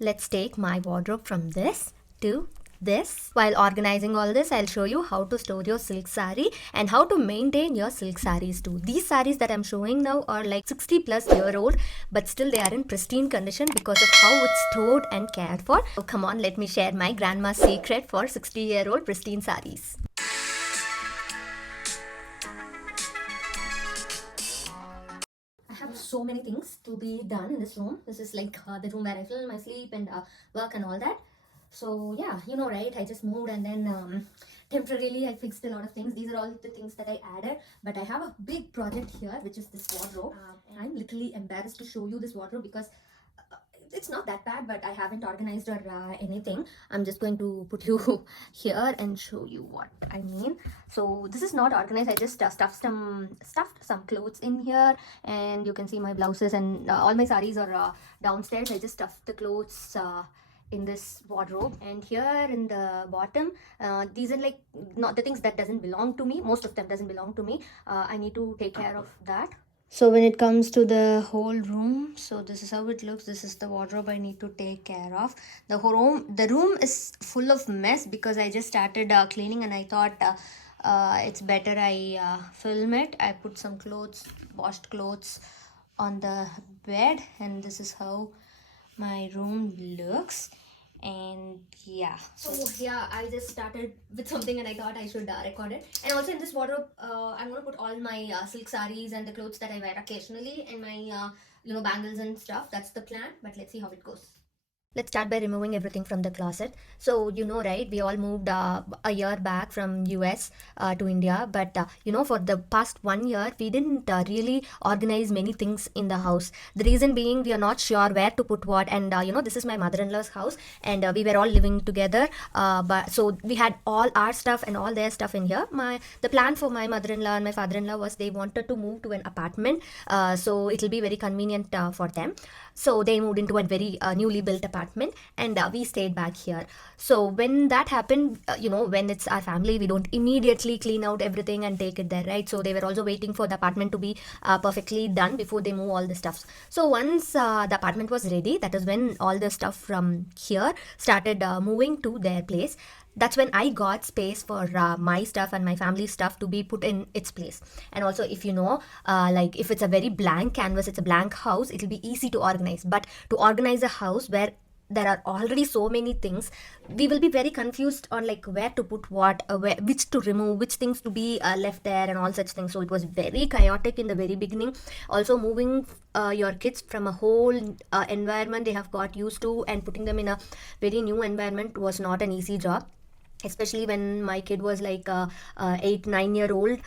Let's take my wardrobe from this to this. While organizing all this, I'll show you how to store your silk saree and how to maintain your silk sarees too. These sarees that I'm showing now are like 60 plus year old, but still they are in pristine condition because of how it's stored and cared for. So come on, let me share my grandma's secret for 60-year-old pristine sarees. I have so many things to be done in this room. This is like the room where I film, I sleep, and work and all that. So yeah, you know, right? I just moved and then temporarily I fixed a lot of things. These are all the things that I added. But I have a big project here, which is this wardrobe. And I'm literally embarrassed to show you this wardrobe because it's not that bad, but I haven't organized or anything. I'm just going to put you here and show you what I mean. So this is not organized. I just stuffed some clothes in here, and you can see my blouses and all my sarees are downstairs. I just stuffed the clothes in this wardrobe, and here in the bottom these are like not the things that doesn't belong to me. Most of them doesn't belong to me. I need to take care of that. So when it comes to the whole room, so this is how it looks. This is the wardrobe I need to take care of. The room is full of mess because I just started cleaning, and I thought it's better I film it. I put some clothes, washed clothes on the bed, and this is how my room looks. And yeah, so yeah, I just started with something and I thought I should record it. And also in this wardrobe I'm gonna put all my silk sarees and the clothes that I wear occasionally, and my bangles and stuff. That's the plan, but let's see how it goes. Let's start by removing everything from the closet. So, you know, right, we all moved a year back from US to India. But, for the past 1 year, we didn't really organize many things in the house. The reason being, we are not sure where to put what. And, this is my mother-in-law's house. And we were all living together. But so we had all our stuff and all their stuff in here. The plan for my mother-in-law and my father-in-law was they wanted to move to an apartment. So it'll be very convenient for them. So they moved into a very newly built apartment, and we stayed back here. So when that happened, when it's our family, we don't immediately clean out everything and take it there, right? So they were also waiting for the apartment to be perfectly done before they move all the stuff. So once the apartment was ready, that is when all the stuff from here started moving to their place. That's when I got space for my stuff and my family stuff to be put in its place. And also, if like if it's a very blank canvas, it's a blank house, it'll be easy to organize. But to organize a house where there are already so many things, we will be very confused on like where to put what, which to remove, which things to be left there, and all such things. So it was very chaotic in the very beginning. Also, moving your kids from a whole environment they have got used to and putting them in a very new environment was not an easy job, especially when my kid was like 8-9 year old.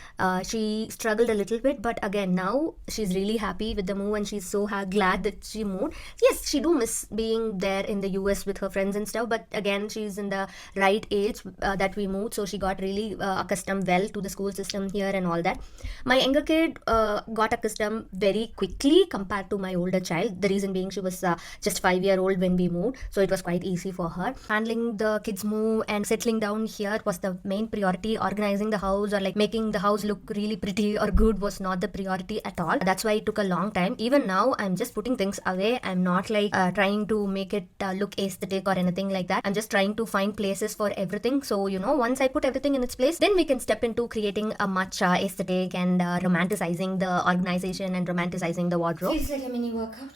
She struggled a little bit, but again now she's really happy with the move, and she's so glad that she moved. Yes, she do miss being there in the US with her friends and stuff, but again she's in the right age that we moved, so she got really accustomed well to the school system here and all that. My younger kid got accustomed very quickly compared to my older child. The reason being, she was just 5 year old when we moved, so it was quite easy for her. Handling the kids move and settling down here was the main priority. Organizing the house or like making the house look really pretty or good was not the priority at all. That's why it took a long time. Even now I'm just putting things away. I'm not like trying to make it look aesthetic or anything like that. I'm just trying to find places for everything. So once I put everything in its place, then we can step into creating a much aesthetic and romanticizing the organization and romanticizing the wardrobe. Feels like a mini workout.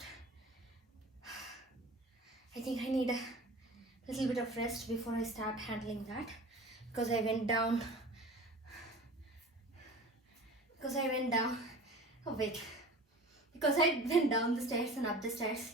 I think I need a little bit of rest before I start handling that, because I went down oh wait because I went down the stairs and up the stairs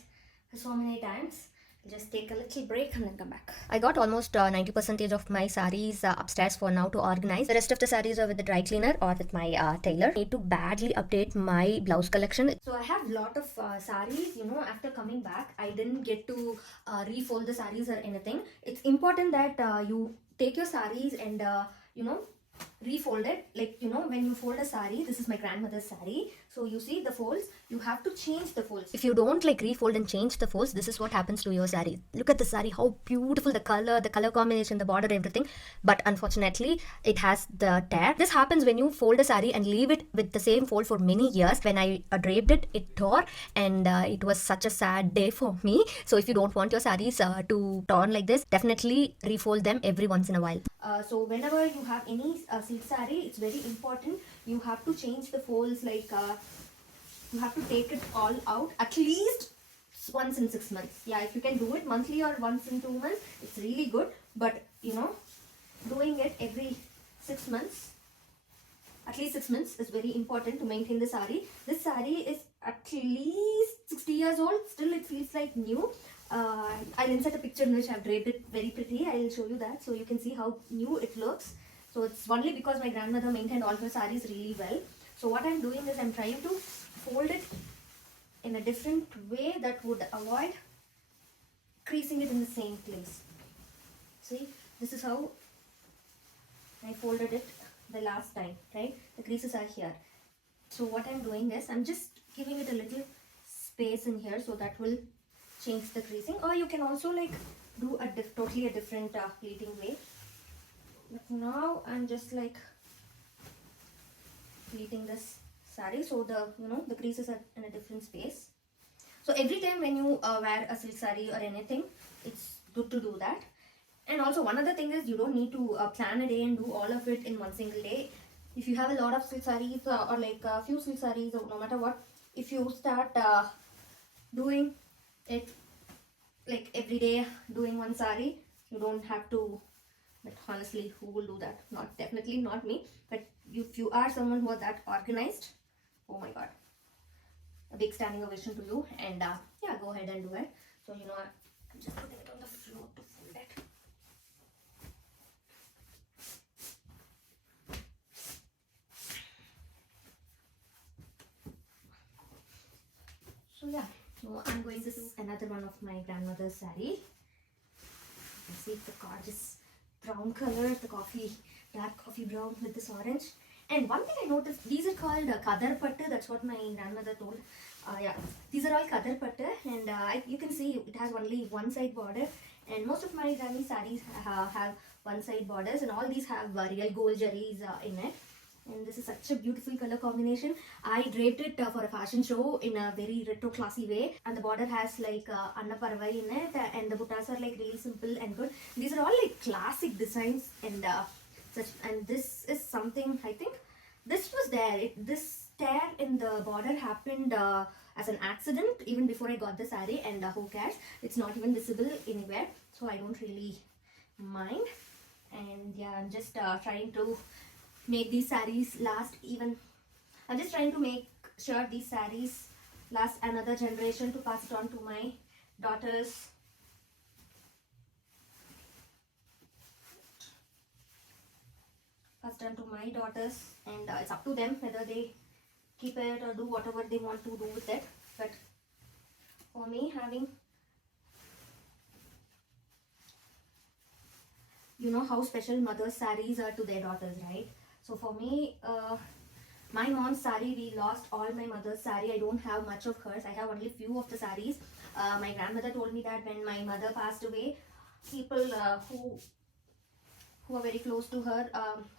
so many times. I'll just take a little break and then come back. I got almost 90% of my sarees upstairs for now to organize. The rest of the sarees are with the dry cleaner or with my tailor. I need to badly update my blouse collection. So I have a lot of sarees. After coming back, I didn't get to refold the sarees or anything. It's important that you take your sarees and refold it, like when you fold a sari, this is my grandmother's sari, so you see the folds, you have to change the folds. If you don't like refold and change the folds, this is what happens to your sari. Look at the sari, how beautiful the color combination, the border, everything, but unfortunately it has the tear. This happens when you fold a sari and leave it with the same fold for many years. When I draped it, it tore, and it was such a sad day for me. So if you don't want your saris to torn like this, definitely refold them every once in a while. So whenever you have any silk saree, it's very important, you have to change the folds, like you have to take it all out at least once in 6 months. Yeah, if you can do it monthly or once in 2 months, it's really good, but doing it every 6 months, at least 6 months, is very important to maintain the saree. This saree is at least 60 years old, still it feels like new. I'll insert a picture in which I've draped it very pretty. I'll show you that so you can see how new it looks. So it's only because my grandmother maintained all her sarees really well. So what I'm doing is I'm trying to fold it in a different way that would avoid creasing it in the same place. See, this is how I folded it the last time, right? The creases are here. So what I'm doing is I'm just giving it a little space in here, so that will change the creasing. Or you can also like do a totally different pleating way. But now I'm just like pleating this saree, so the the creases are in a different space. So every time when you wear a silk saree or anything, it's good to do that. And also one other thing is, you don't need to plan a day and do all of it in one single day. If you have a lot of silk sarees or like a few silk sarees, or no matter what, if you start doing it like every day, doing one saree, you don't have to. But honestly, who will do that? Definitely not me. But if you are someone who are that organized, oh my god, a big standing ovation to you. And yeah, go ahead and do it. So I'm just putting it on the floor to fold it. So yeah, so I'm going to do another one of my grandmother's saree. You can see it's a gorgeous brown color, the dark coffee brown with this orange. And one thing I noticed, these are called kadar pattu. That's what my grandmother told. Yeah, these are all kadar pattu, and you can see it has only one side border. And most of my granny sarees have one side borders, and all these have real gold jerrys in it. And this is such a beautiful color combination. I draped it for a fashion show in a very retro classy way, and the border has like Anna Parvai in it, and the buttas are like really simple and good. These are all like classic designs, and this is something, I think this was there. This tear in the border happened as an accident even before I got the saree, and who cares? It's not even visible anywhere, so I don't really mind. And yeah, I'm just trying to make these sarees last even. I'm just trying to make sure these sarees last another generation, to pass it on to my daughters. Pass it on to my daughters, and it's up to them whether they keep it or do whatever they want to do with it. But for me, having, how special mothers' sarees are to their daughters, right? So for me, my mom's saree, we lost all my mother's saree. I don't have much of hers. I have only few of the sarees. My grandmother told me that when my mother passed away, people who are very close to her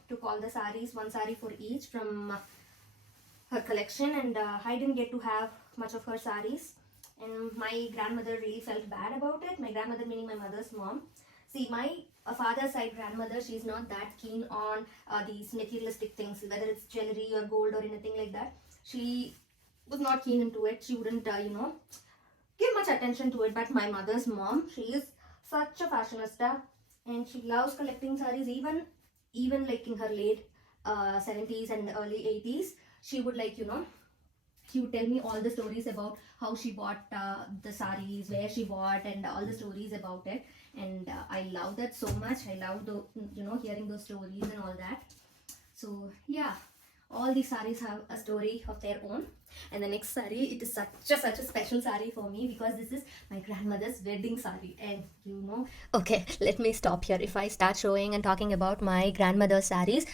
took all the sarees, one saree for each from her collection, and I didn't get to have much of her sarees. And my grandmother really felt bad about it. My grandmother meaning my mother's mom. See, my father's side grandmother, she's not that keen on these materialistic things, whether it's jewelry or gold or anything like that. She was not keen into it. She wouldn't, give much attention to it. But my mother's mom, she is such a fashionista, and she loves collecting sarees. Even like in her late 70s and early 80s, she would she would tell me all the stories about how she bought the sarees, where she bought, and all the stories about it. And I love that so much. I love hearing those stories and all that. So yeah, all these sarees have a story of their own. And the next saree, it is such a special saree for me because this is my grandmother's wedding saree. And you know, okay, let me stop here. If I start showing and talking about my grandmother's sarees,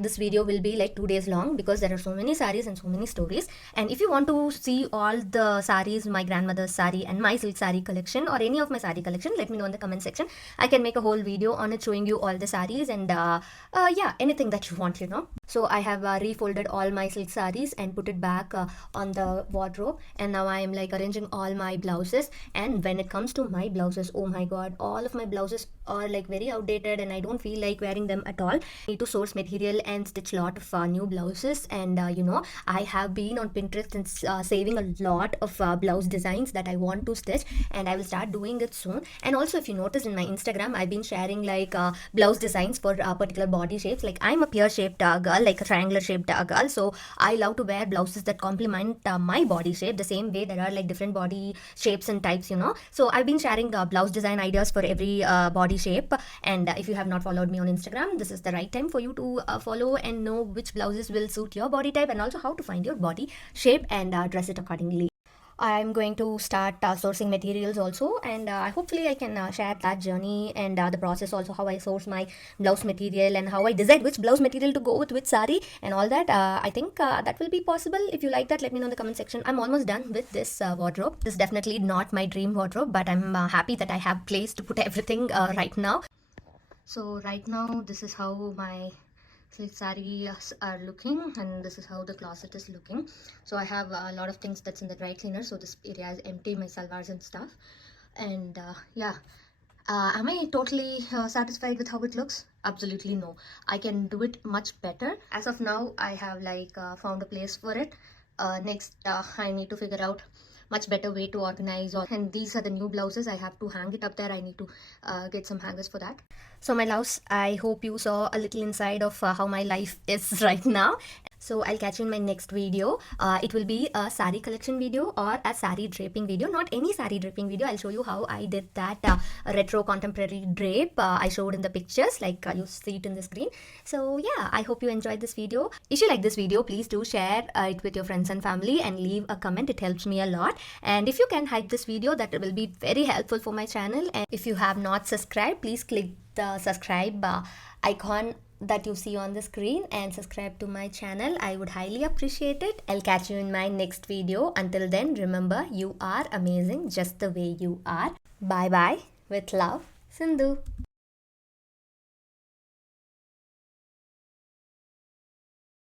this video will be like 2 days long because there are so many sarees and so many stories. And if you want to see all the sarees, my grandmother's saree and my silk saree collection or any of my saree collection, let me know in the comment section. I can make a whole video on it showing you all the sarees and yeah, anything that you want, you know. So I have refolded all my silk sarees and put it back on the wardrobe, and now I am like arranging all my blouses. And when it comes to my blouses, oh my god, all of my blouses are like very outdated and I don't feel like wearing them at all. I need to source material and stitch a lot of new blouses. And you know, I have been on Pinterest and saving a lot of blouse designs that I want to stitch, and I will start doing it soon. And also, if you notice in my Instagram, I've been sharing like blouse designs for particular body shapes. Like I'm a pear shaped girl, like a triangular shaped girl, so I love to wear blouses that complement my body shape the same way there are like different body shapes and types, you know. So I've been sharing blouse design ideas for every body shape. And if you have not followed me on Instagram, this is the right time for you to follow and know which blouses will suit your body type and also how to find your body shape and dress it accordingly. I'm going to start sourcing materials also, and hopefully I can share that journey and the process also, how I source my blouse material and how I decide which blouse material to go with which sari and all that. I think that will be possible. If you like that, let me know in the comment section. I'm almost done with this wardrobe. This is definitely not my dream wardrobe, but I'm happy that I have place to put everything right now. So right now, this is how my silk sarees are looking, and this is how the closet is looking. So I have a lot of things that's in the dry cleaner, so this area is empty, my salwars and stuff. And yeah, am I totally satisfied with how it looks? Absolutely no. I can do it much better. As of now, I have like found a place for it. Next, I need to figure out much better way to organize all. And these are the new blouses. I have to hang it up there. I need to get some hangers for that. So my loves, I hope you saw a little inside of how my life is right now. So I'll catch you in my next video. It will be a saree collection video or a saree draping video. Not any saree draping video. I'll show you how I did that retro contemporary drape I showed in the pictures, like you see it in the screen. So yeah, I hope you enjoyed this video. If you like this video, please do share it with your friends and family and leave a comment. It helps me a lot. And if you can hype this video, that will be very helpful for my channel. And if you have not subscribed, please click the subscribe icon that you see on the screen and subscribe to my channel. I would highly appreciate it. I'll catch you in my next video. Until then, remember, you are amazing just the way you are. Bye bye. With love, Sindhu.